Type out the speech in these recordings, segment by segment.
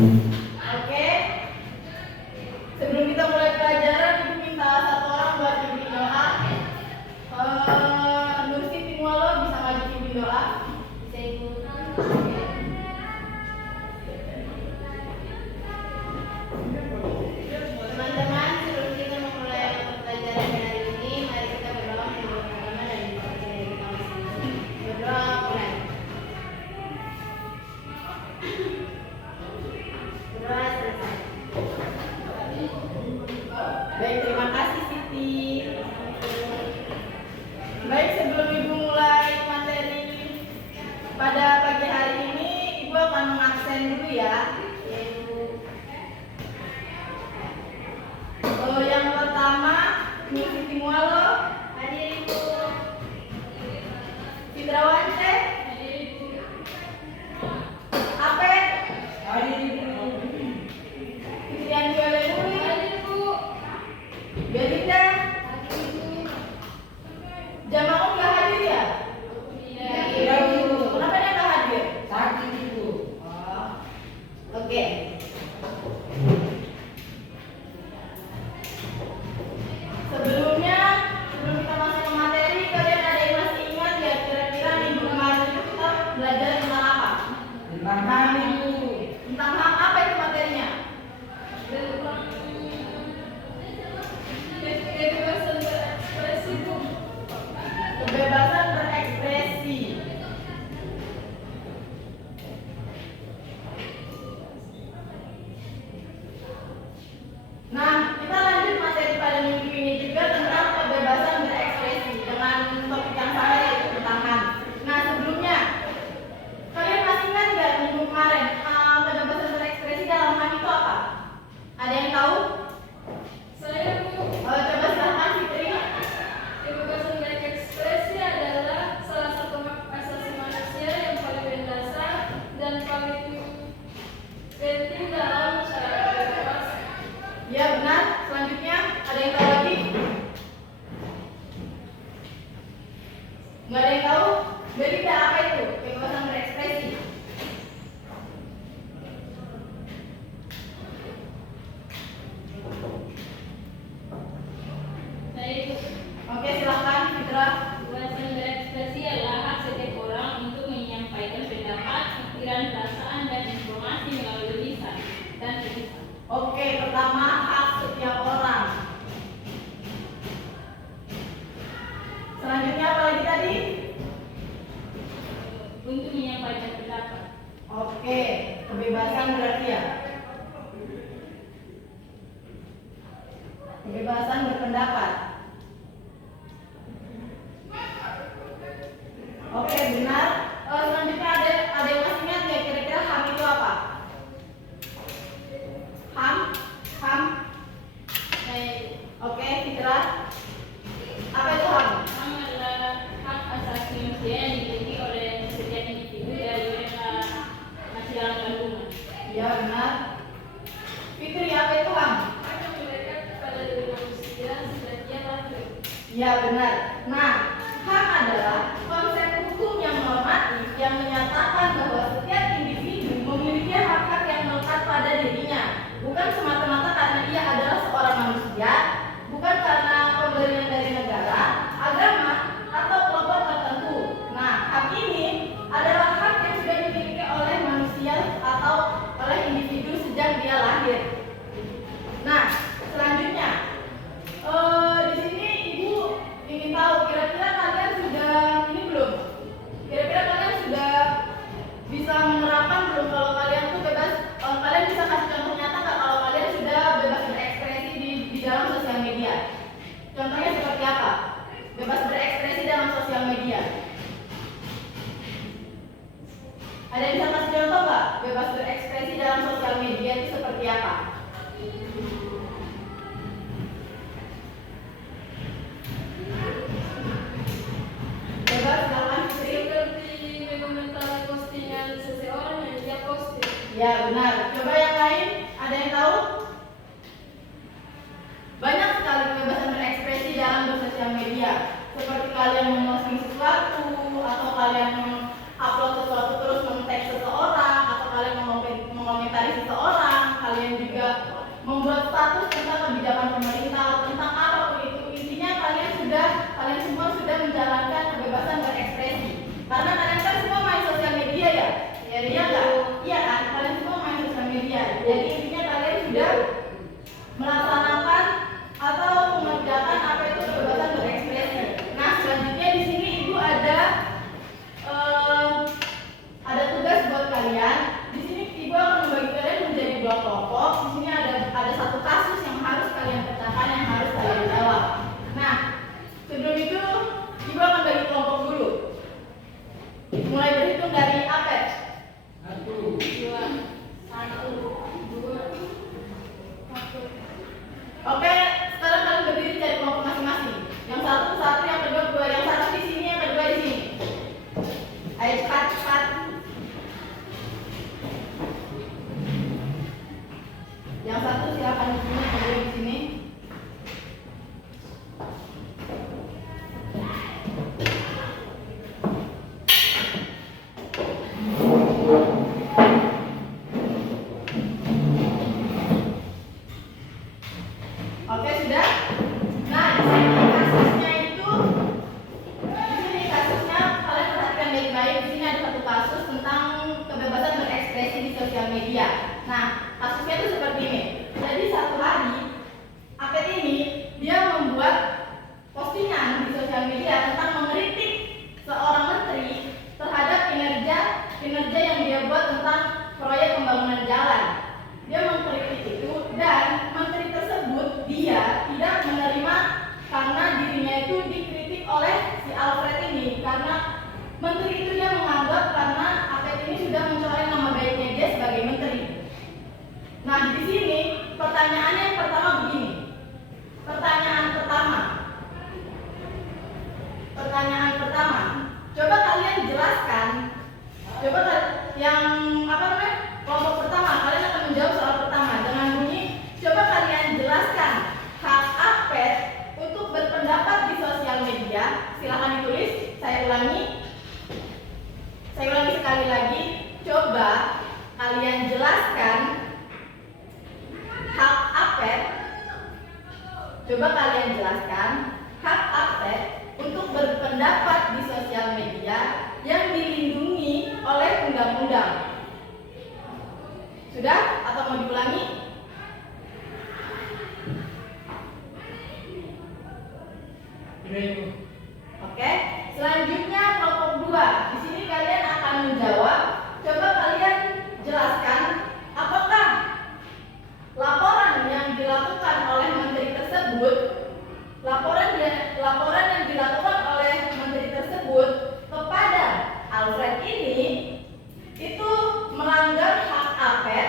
Oke, sebelum kita mulai pelajaran, ibu minta satu orang buat pimpin doa. Nur Siti Mualo bisa maju pimpin doa. Bisa ibu. Teman-teman, sebelum kita memulai pelajaran hari ini, mari kita berdoa menurut agama dan dipercaya kita masing-masing. Berdoa mulai. Berdoa selesai. Baik, terima kasih Siti. Baik, sebelum ibu mulai materi pada pagi hari ini, ibu akan mengabsen dulu ya. Yang pertama, Nur Siti Mualo. Hadir ibu. Fitrawance. Hadir ibu. Ape. Hadir ibu. Fitrian Jualemuri. Hadir ibu. Belinda. Hadir ibu. Jamaah nggak hadir ya? Iya ibu. Kenapa dia nggak hadir? Sakit ibu. Oh, oke. Sebelum kita masuk ke materi, kalian ada yang masih ingat ya kira-kira minggu kemarin itu kita belajar tentang apa? Tentang HAM ibu. Tentang HAM apa itu materinya? Kebebasan berekspresi bu. Kebebasan berekspresi. Nah, kita lanjut materi pada minggu ini juga tentang kebebasan berekspresi dengan topik yang sama yaitu tentang HAM. Nah, sebelumnya kalian masih ingat nggak minggu kemarin kebebasan berekspresi dalam HAM itu apa? Ada yang tahu? Saya bu. Coba silahkan Fitri. Kebebasan berekspresi adalah salah satu hak asasi manusia yang paling mendasar dan paling penting dalam masyarakat demokrasi. Ya benar. Selanjutnya ada yang tahu lagi? Nggak ada yang tahu? Belinda, apa itu kebebasan berekspresi? Saya ikut. Oke, silahkan Fitra. Kebebasan berekspresi adalah hak setiap orang untuk menyampaikan pendapat, pikiran, perasaan, dan informasi melalui lisan dan tulisan. Oke, pertama hak setiap orang. Selanjutnya apa lagi tadi? Untuk menyampaikan pendapat. Oke, kebebasan berarti ya. Kebebasan berpendapat. Oke, benar. Selanjutnya ada yang masih ingat ya kira-kira HAM itu apa? HAM. Oke, Fitra. Apa itu HAM? HAM adalah hak asasi manusia yang dimiliki oleh setiap individu dari mereka masih dalam kandungan. Ya, benar. Fitri, apa itu HAM? Hak yang melekat kepada diri manusia sejak dia lahir. Ya, benar. Nah, HAM adalah konsep hukum yang normatif yang menyatakan bahwa setiap individu memiliki hak-hak yang melekat pada dirinya, bukan semata-mata karena ia adalah seorang manusia, bukan karena pemberian dari negara, agama, atau kelompok tertentu. Nah, hak ini adalah hak yang sudah dimiliki oleh manusia atau oleh individu sejak dia lahir. Nah, selanjutnya di sini ibu ingin tahu kira-kira kalian sudah ini belum? Kira-kira kalian sudah bisa menerapkan belum kalau kalian tuh bebas? Kalian bisa kasih contoh nyata nggak kalau kalian sudah bebas berekspresi di dalam sosial media? Contohnya seperti apa? Bebas berekspresi dalam sosial media. Ada yang bisa kasih contoh nggak? Bebas berekspresi dalam sosial media itu seperti apa? Bebas silakan Fitri. Seperti mengomentari postingan seseorang yang dia posting. Ya benar. Coba yang lain, ada yang tahu? Banyak sekali kebebasan berekspresi dalam bersosial media. Seperti kalian memposting sesuatu, atau kalian upload sesuatu terus meng-tag seseorang, atau kalian mengomentari seseorang. sosial media. Nah, kasusnya itu seperti ini. Jadi satu hari Apet ini dia membuat postingan di sosial media tentang mengkritik seorang menteri terhadap kinerja yang dia buat tentang proyek pembangunan jalan. Dia mengkritik itu dan menteri tersebut dia tidak menerima karena dirinya itu dikritik oleh si Alfred ini, karena menteri itu dia menganggap karena Apet ini sudah mencoreng nama baiknya dia sebagai menteri. Nah, di sini pertanyaannya yang pertama begini. Pertanyaan pertama, coba kalian jelaskan. Kelompok pertama, kalian akan menjawab soal pertama dengan bunyi, coba kalian jelaskan hak Apet untuk berpendapat di sosial media. Silahkan ditulis, saya ulangi sekali lagi, coba kalian jelaskan hak Apet. Coba kalian jelaskan hak Apet untuk berpendapat di sosial media yang dilindungi oleh undang-undang. Sudah? Atau mau diulangi? Oke. Selanjutnya kelompok 2. Di sini kalian akan menjawab. Coba kalian jelaskan apakah laporan yang dilakukan oleh menteri tersebut, laporan yang dilakukan oleh menteri tersebut kepada Alfred ini itu melanggar hak Apet,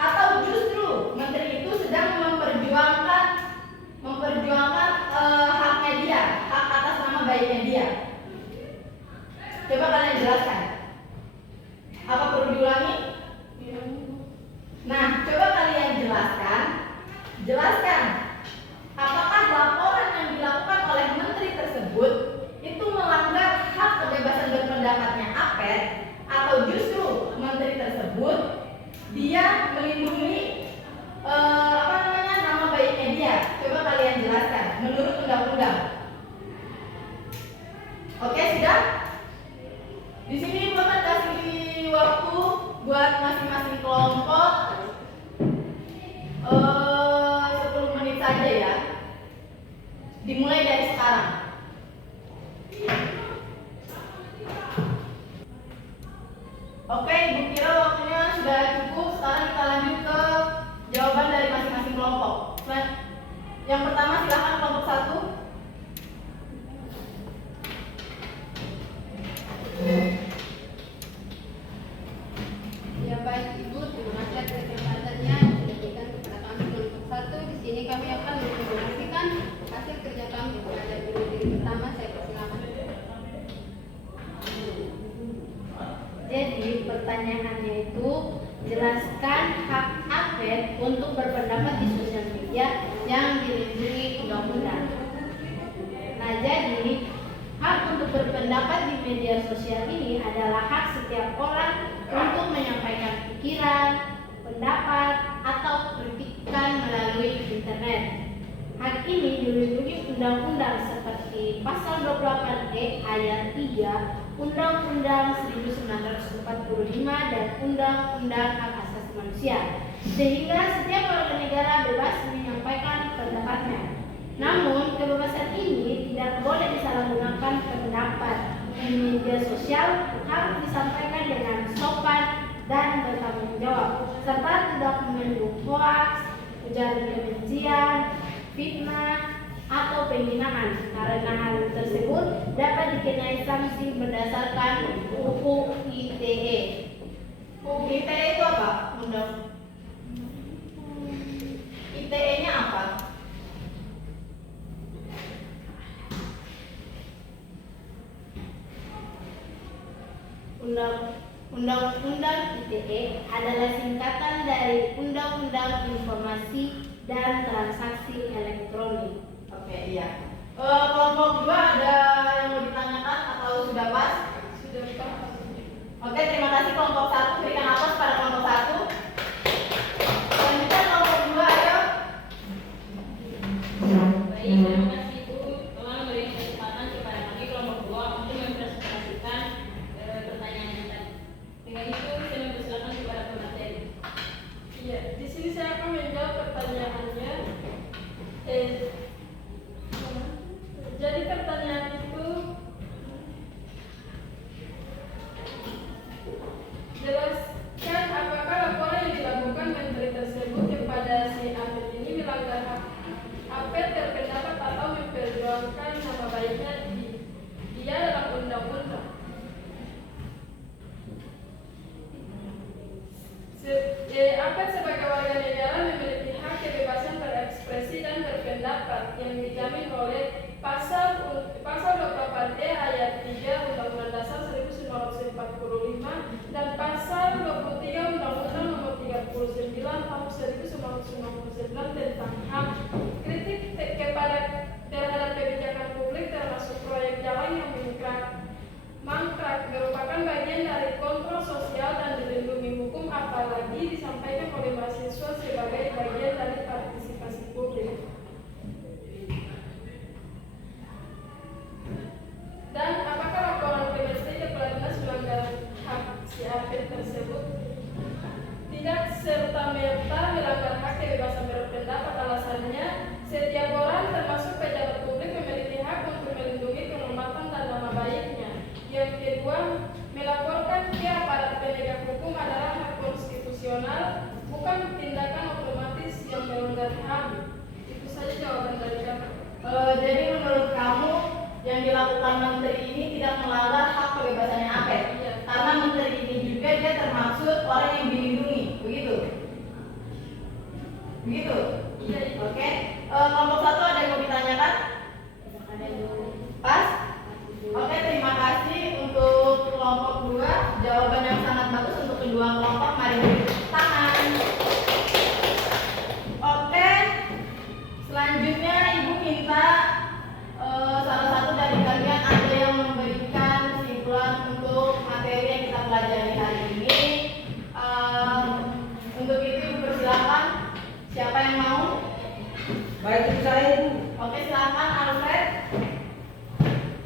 atau justru menteri itu sedang memperjuangkan haknya dia, hak atas nama baiknya dia. Coba kalian jelaskan. Apa perlu diulangi? Nah, coba kalian jelaskan apakah laporan yang dilakukan oleh menteri tersebut itu melanggar hak kebebasan berpendapatnya Apet, atau justru menteri tersebut dia melindungi nama baiknya dia. Coba kalian jelaskan menurut undang-undang. Oke, sudah? Di sini Bapak kasih waktu buat masing-masing kelompok 10 menit saja ya. Dimulai dari sekarang. Oke, Ibu kira waktunya sudah cukup. Sekarang kita lanjut ke jawaban dari masing-masing kelompok. Yang pertama silakan kelompok 1. Ya baik Ibu, terima kasih atas kesempatannya yang diberikan kepada kami kelompok 1. Di sini kami akan menginformasikan hasil kerja kami pada diri pertama. Saya persilakan. Jadi pertanyaannya itu, jelaskan hak Apet untuk berpendapat di sosial media yang dilindungi undang-undang. Nah, jadi hak untuk berpendapat di media sosial ini adalah hak setiap orang untuk menyampaikan pikiran, pendapat, atau kritikan melalui internet. Hak ini dilindungi undang-undang seperti pasal 28E ayat 3 Undang-Undang 1945 dan Undang-Undang Hak Asasi Manusia, sehingga setiap warga negara bebas menyampaikan pendapatnya. Namun, kebebasan ini tidak boleh disalahgunakan pendapat di media sosial, harus disampaikan dengan sopan dan bertanggung jawab, serta tidak mengandung hoaks, ujaran kebencian, fitnah, atau penghinaan, karena hal tersebut dapat dikenai sanksi berdasarkan UU ITE. UU ITE itu apa? ITE-nya apa? Undang-Undang ITE adalah singkatan dari Undang-Undang Informasi dan Transaksi Elektronik. Oke, iya. Kelompok 2 ada yang mau ditanyakan atau sudah pas? Sudah pas. Oke, terima kasih kelompok 1. Berikan aplaus pada kelompok 1. Selanjutnya kelompok 2, ayo. Baik, terima kasih Ibu telah memberikan kesempatan kepada kami kelompok 2 untuk mempresentasikan pertanyaan yang tadi. Dengan itu, saya mempersilakan kepada Apet sebagai warga negara memiliki hak kebebasan berekspresi dan berpendapat yang dijamin oleh pasal 24E ayat 3 Undang-Undang Dasar 1945 dan pasal 23 Undang-Undang Nomor 39 Tahun 1999 tentang hak kritik terhadap kebijakan publik termasuk proyek jalan yang mangkrak merupakan bagian dari kontrol sosial dan dilindungi hukum, apalagi disampaikan oleh mahasiswa sebagai bagian dari partisipasi publik. Dan apakah laporan PMSD Kepala Dinas melanggar hak si Apet tersebut? Tidak serta-merta melanggar hak kebebasan berpendapat. Alasannya, setiap orang termasuk pejabat publik memiliki hak untuk melindungi kehormatan dan nama baiknya. Yang kedua, melaporkan ke aparat penegak hukum adalah hak konstitusional, bukan tindakan otomatis yang melanggar HAM. Itu saja jawaban dari kami. Jadi menurut kamu yang dilakukan menteri ini tidak melanggar hak kebebasannya Apet? Iya. Karena menteri ini juga dia termasuk orang yang dilindungi, begitu? Begitu? Iya. Oke. Kelompok 1 ada yang mau ditanyakan? Pas? Oke, terima kasih untuk kelompok 2. Jawaban yang sangat bagus untuk kedua kelompok. Mari beri tepuk tangan. Oke. Selanjutnya Ibu minta salah satu dari kalian ada yang memberikan kesimpulan untuk materi yang kita pelajari hari ini. Untuk itu Ibu persilakan. Siapa yang mau? Baik, itu saya, Bu. Oke, silakan Alfred.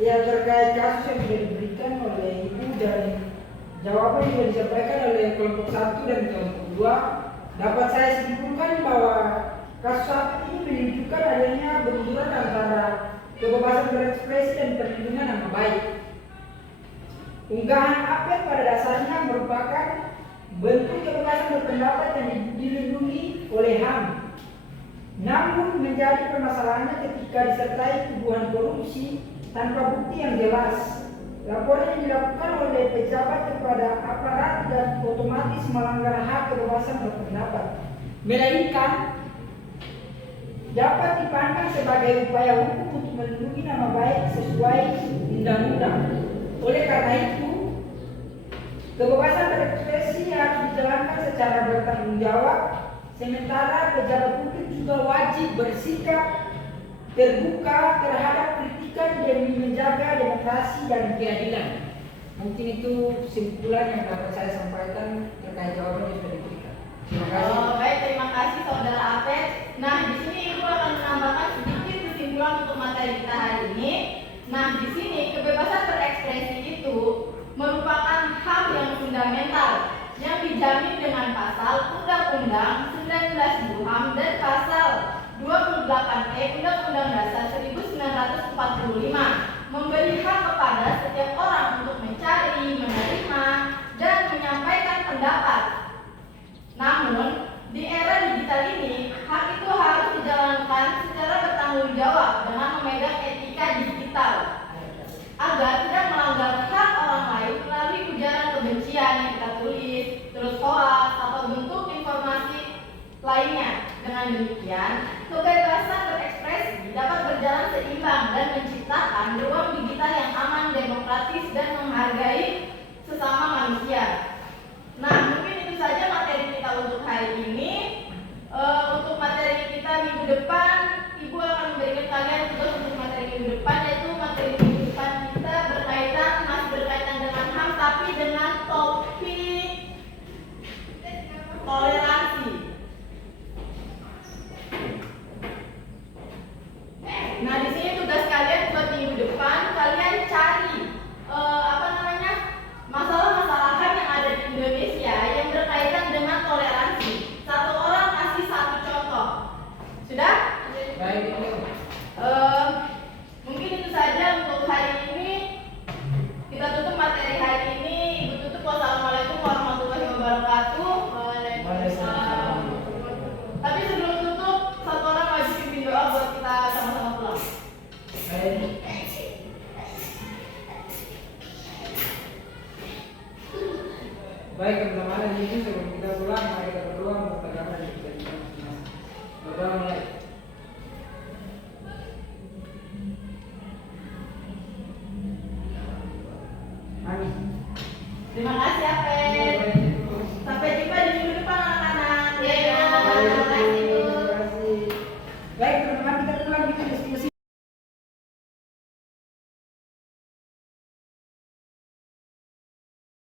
Ya, terkait kasus yang sudah diberikan oleh Ibu dan jawaban yang disampaikan oleh kelompok 1 dan kelompok 2, dapat saya simpulkan bahwa kasus Apet ini menunjukkan adanya benturan antara kebebasan berekspresi dan perlindungan nama baik. Unggahan Apet pada dasarnya merupakan bentuk kebebasan berpendapat yang dilindungi oleh HAM. Namun menjadi permasalahannya ketika disertai tuduhan korupsi tanpa bukti yang jelas. Laporan yang dilakukan oleh pejabat kepada aparat dan otomatis melanggar hak kebebasan berpendapat, melainkan dapat dipandang sebagai upaya hukum untuk melindungi nama baik sesuai undang-undang. Oleh karena itu, kebebasan berekspresi harus dijalankan secara bertanggung jawab, sementara pejabat publik juga wajib bersikap terbuka terhadap kritikan demi menjaga demokrasi dan keadilan. Mungkin itu kesimpulan yang dapat saya sampaikan terkait jawaban yang sudah diberikan. Terima kasih. Baik, terima kasih Saudara Apet. Nah, di sini Ibu akan menambahkan sedikit kesimpulan untuk materi kita hari ini. Nah, di sini kebebasan berekspresi itu merupakan hak yang fundamental yang dijamin dengan pasal Undang-Undang 19 HAM dan pasal 28E Undang-Undang Dasar 1945 memberi hak kepada setiap orang untuk mencari, menerima, dan menyampaikan pendapat. Namun, di era digital ini, hak itu harus dijalankan secara bertanggung jawab dengan memegang etika digital agar tidak melanggar hak orang lain melalui ujaran kebencian yang kita tulis, terus hoax atau bentuk informasi lainnya. Dengan demikian, kebebasan berekspresi dapat berjalan seimbang dan menciptakan ruang digital yang aman, demokratis, dan menghargai sesama manusia. Nah, mungkin itu saja materi kita untuk hari ini. Untuk materi kita minggu depan, Ibu akan memberikan kalian tugas untuk materi minggu depan, yaitu materi minggu depan kita masih berkaitan dengan HAM, tapi dengan topik toleransi. Nah, di sini tugas kalian buat minggu depan, kalian cari masalah-masalah HAM yang ada di Indonesia yang berkaitan dengan toleransi. Satu orang kasih satu contoh. Sudah? Baik, itu. Mungkin itu saja untuk hari ini. Kita tutup materi hari ini. Ibu tutup. Wassalamualaikum warahmatullahi wabarakatuh. Waalaikumsalam. Tapi sebelum tutup, satu orang wajib pimpin doa buat kita sama-sama pulang. Baik. Baik, teman-teman, ini sebelum kita pulang, mari kita